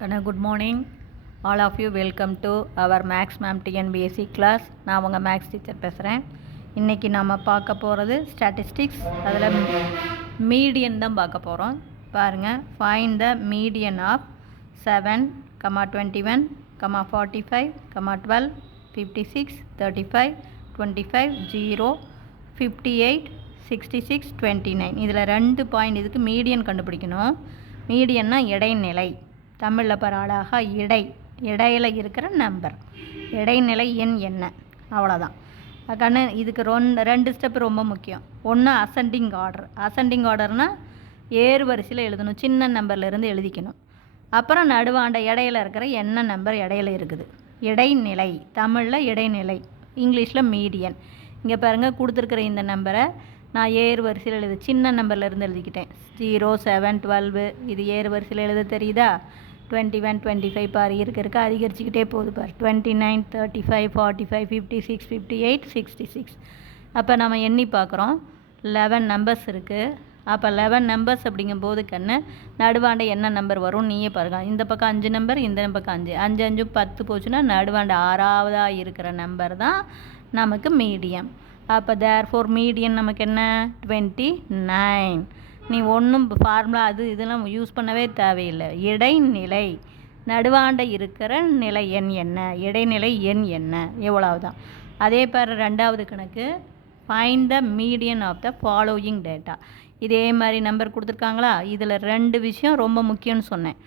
Good morning. All of you welcome to our Max Ma'am TNBSC class. நான் உங்கள் maths teacher பேசுகிறேன். இன்றைக்கி நம்ம பார்க்க போகிறது ஸ்டாட்டிஸ்டிக்ஸ். அதில் மீடியன் தான் பார்க்க போகிறோம். பாருங்கள், ஃபைண்ட் த மீடியன் ஆஃப் 7, 21, 45, 12, 56, 35, 25, 0, 58, 66, 29. இதில் 2 பாயிண்ட் இதுக்கு மீடியன் கண்டுபிடிக்கணும். மீடியன்னா இடைநிலை. தமிழில் பரவாயில்ல இடையில் இருக்கிற நம்பர், இடைநிலை எண் என்ன, அவ்வளோதான். கண்ணு இதுக்கு ரெண்டு ஸ்டெப் ரொம்ப முக்கியம். ஒன்று அசெண்டிங் ஆர்டர்னால் ஏறு வரிசையில் எழுதணும், சின்ன நம்பர்லேருந்து எழுதிக்கணும். அப்புறம் நடுவாண்ட இடையில இருக்கிற என்ன நம்பர் இடையில இருக்குது, இடைநிலை. தமிழில் இடைநிலை, இங்கிலீஷில் மீடியன். இங்கே பாருங்கள், கொடுத்துருக்குற இந்த நம்பரை நான் ஏறு வரிசையில் சின்ன நம்பர்லேருந்து எழுதிக்கிட்டேன். 0, 7, 12. இது ஏறு வரிசையில் எழுத தெரியுதா? 21, 25 பாரு, இருக்க அதிகரிச்சுக்கிட்டே போகுது பாரு. 29, 35, 45, 56, 58, 66. அப்போ நம்ம எண்ணி பார்க்குறோம், 11 நம்பர்ஸ் இருக்குது. அப்போ 11 நம்பர்ஸ் அப்படிங்கும்போது கண்ணு நடுவாண்ட என்ன நம்பர் வரும் நீயே பாருங்க. இந்த பக்கம் 5 நம்பர், இந்த பக்கம் 5, 5 5 10 போச்சுன்னா நடுவாண்ட 6ஆவதாக இருக்கிற நம்பர் தான் நமக்கு மீடியம். அப்போ தேர்ஃபோர் மீடியன் நமக்கு என்ன, 29. நீ ஒன்றும் ஃபார்முலா இதெல்லாம் யூஸ் பண்ணவே தேவையில்லை. இடைநிலை, நடுவாண்ட இருக்கிற நிலை எண் என்ன, இடைநிலை எண் என்ன, எவ்வளவுதான். அதே பேர் ரெண்டாவது கணக்கு, find the median of the following data. இதே மாதிரி நம்பர் கொடுத்துருக்காங்களா? இதில் 2 விஷயம் ரொம்ப முக்கியம்னு சொன்னேன்.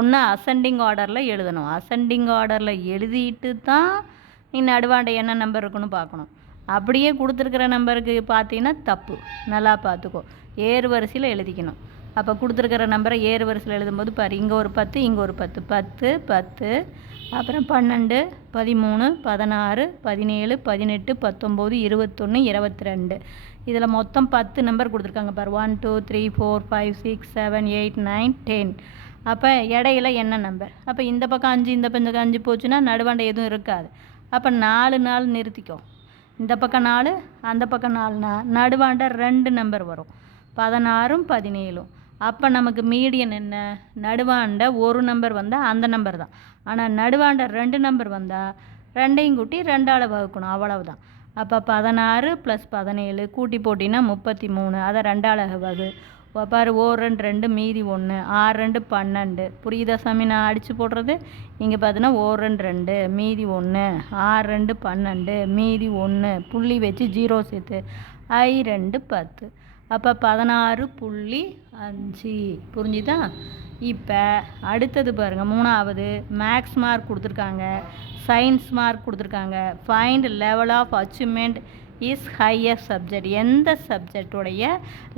ஒன்று அசெண்டிங் ஆர்டரில் எழுதணும். அசெண்டிங் ஆர்டரில் எழுதிட்டு தான் நீ நடுவாண்ட என்ன நம்பர் இருக்குன்னு பார்க்கணும். அப்படியே கொடுத்துருக்குற நம்பருக்கு பார்த்தீங்கன்னா தப்பு, நல்லா பார்த்துக்கோ. ஏறு வரிசையில் எழுதிக்கணும். அப்போ கொடுத்துருக்கிற நம்பரை ஏறு வரிசையில் எழுதும்போது பாரு, இங்கே ஒரு 10, இங்கே ஒரு 10, 10, 10, அப்புறம் 12, 13, 16, 17, 18, 19, 21, 22. இதில் மொத்தம் 10 நம்பர் கொடுத்துருக்காங்க பாரு. 1 2 3 4 5 6 7 8 9 10. அப்போ இடையில என்ன நம்பர்? அப்போ இந்த பக்கம் 5, இந்த பக்கம் 5 போச்சுன்னா நடுவாண்ட எதுவும் இருக்காது. அப்போ 4 நிறுத்திக்கோ. இந்த பக்கம் 4, அந்த பக்கம் 4, நடுவாண்ட 2 நம்பர் வரும், 16, 17. அப்போ நமக்கு மீடியன் என்ன, நடுவாண்ட ஒரு நம்பர் வந்தால் அந்த நம்பர் தான். ஆனால் நடுவாண்ட 2 நம்பர் வந்தால் 2ஐயும் கூட்டி 2ஆல் வகுக்கணும், அவ்வளவுதான். அப்போ 16 + 17 கூட்டி போட்டின்னா 33. அதை 2ஆல் வகு. பாரு, 1 2 2 மீதி 1, 6 2 12. புரியுதா சாமி நான் அடித்து போடுறது? இங்கே பார்த்தீங்கன்னா 1 2 2 மீதி 1, 6 2 12 மீதி 1, புள்ளி வச்சு 0 சேர்த்து, I 2 10. அப்போ 16.5. புரிஞ்சுதா? இப்போ அடுத்தது பாருங்கள், 3வது மேக்ஸ் மார்க் கொடுத்துருக்காங்க, சயின்ஸ் மார்க் கொடுத்துருக்காங்க. Find level of achievement is higher subject. எந்த சப்ஜெக்டுடைய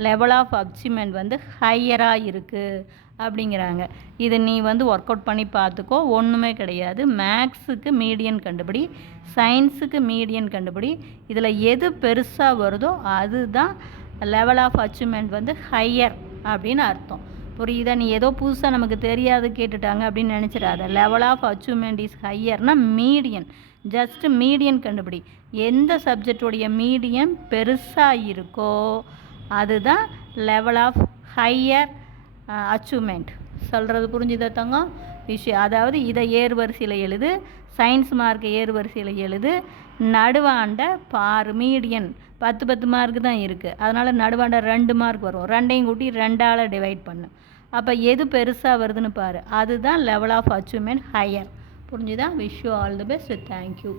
லெவல் ஆஃப் அச்சீவ்மெண்ட் ஹையராக இருக்குது அப்படிங்கிறாங்க. இதை நீ ஒர்க் அவுட் பண்ணி பார்த்துக்கோ, ஒன்றுமே கிடையாது. மேக்ஸுக்கு மீடியன் கண்டுபிடி, சயின்ஸுக்கு மீடியன் கண்டுபிடி. இதில் எது பெருசாக வருதோ அதுதான் லெவல் ஆஃப் அச்சீவ்மெண்ட் ஹையர் அப்படின்னு அர்த்தம். புரியுதா? நீ ஏதோ புதுசாக நமக்கு தெரியாது கேட்டுட்டாங்க அப்படின்னு நினச்சிடாத. லெவல் ஆஃப் அச்சீவ்மெண்ட் இஸ் ஹையர்னால் மீடியன், ஜஸ்ட் மீடியன் கண்டுபிடி. எந்த சப்ஜெக்டுடைய மீடியன் பெருசாக இருக்கோ அதுதான் லெவல் ஆஃப் ஹையர் அச்சீவ்மெண்ட். சொல்கிறது புரிஞ்சுதா தங்கம்? விஷயம் அதாவது இதை ஏறு வரிசையில் எழுது, சயின்ஸ் மார்க் ஏறு வரிசையில் எழுது. நடுவாண்ட பாரு, மீடியன் 10 10 மார்க் தான் இருக்குது. அதனால் நடுவாண்ட 2 மார்க் வரும், 2ஐயும் கூட்டி 2ஆல் டிவைட் பண்ணு. அப்போ எது பெருசாக வருதுன்னு பாரு, அதுதான் லெவல் ஆஃப் அச்சீவ்மெண்ட் ஹையர். புரிஞ்சுதா? Wish you all the best. Thank you.